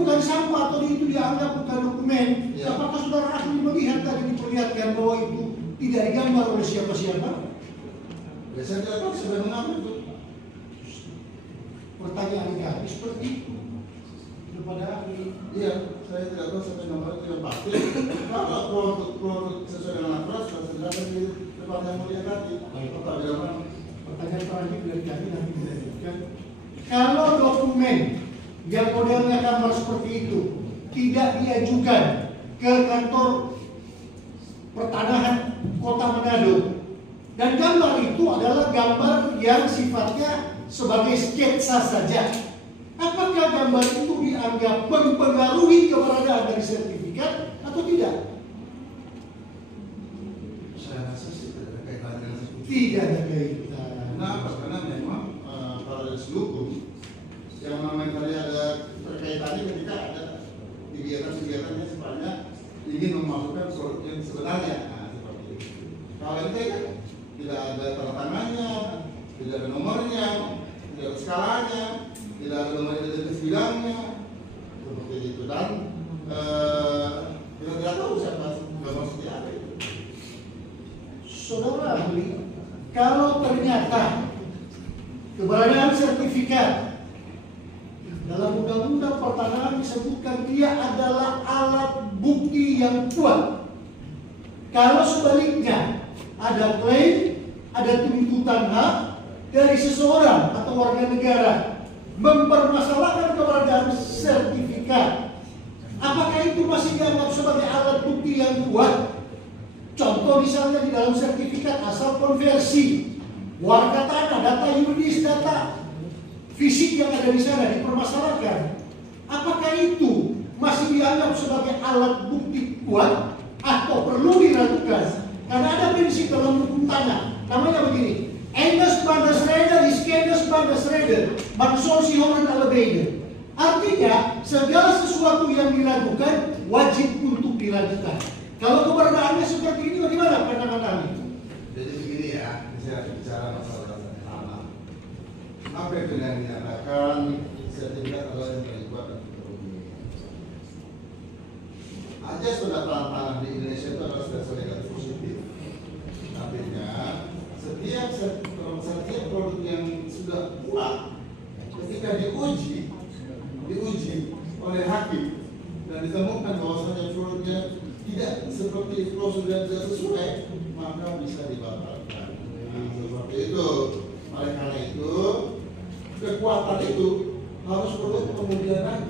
bukan sampah atau itu dianggap bukan dokumen, apakah saudara ahli melihat tadi diperlihatkan bahwa itu tidak digambar oleh siapa-siapa? Saya tidak tahu sudah mengambil itu. Pertanyaan kami seperti itu kepada ahli. Iya, saya tidak tahu sampai nomor itu yang pasti. Kalau produk sesuai dengan aturan sudah jelaskan di depan yang mulia tadi. Pertanyaan terakhir dari kami nanti kita lanjutkan. Kalau dokumen yang modelnya gambar seperti itu tidak diajukan ke kantor pertanahan Kota Manado dan gambar itu adalah gambar yang sifatnya sebagai sketsa saja, apakah gambar itu dianggap mempengaruhi keberadaan dari sertifikat atau tidak? Saya rasa sih tidak ada kaitan dengan itu. Tidak ada kaitan. Kenapa? Karena memang pada dari hukum yang namanya tadi ada terkaitannya ketika ada kegiatan-kegiatannya sebenarnya ingin memasukkan produk yang sebenarnya. Nah, seperti itu. Kalau ini kan tidak ada tanda tangannya, tidak ada nomornya, tidak ada skalanya, tidak ada nomor identitas bidangnya, seperti itu. Dan kita tidak tahu siapa gambar seperti apa itu. Saudara ahli, kalau ternyata keberadaan sertifikat dalam undang-undang pertanahan disebutkan dia adalah alat bukti yang kuat. Kalau sebaliknya ada klaim, ada tuntutan hak dari seseorang atau warga negara mempermasalahkan keberadaan sertifikat, apakah itu masih dianggap sebagai alat bukti yang kuat? Contoh misalnya di dalam sertifikat asal konversi, warga tanah, data yuridis, data fisik yang ada di sana dipermasalahkan. Apakah itu masih dianggap sebagai alat bukti kuat atau perlu diragukan? Karena ada prinsip dalam hukum tanah, namanya begini: Endes bandes reder is kendes bandes reder, bansosi horen alebede. Artinya segala sesuatu yang diragukan wajib untuk diragukan. Kalau keberadaannya seperti ini, bagaimana pandangan Anda? Jadi begini ya, saya bicara masalah tanah. Apa yang dinyatakan sertifikat adalah yang paling kuat dan terpenuhi. Aja sudah tanah di Indonesia itu adalah sudah negatif positif. Artinya setiap produk yang sudah kuat ketika diuji oleh hakim dan ditemukan bahwasanya produknya tidak seperti prosedur yang tidak sesuai, maka bisa dibatalkan. Seperti itu. Oleh karena itu, kekuatan itu harus perlu kemudian lagi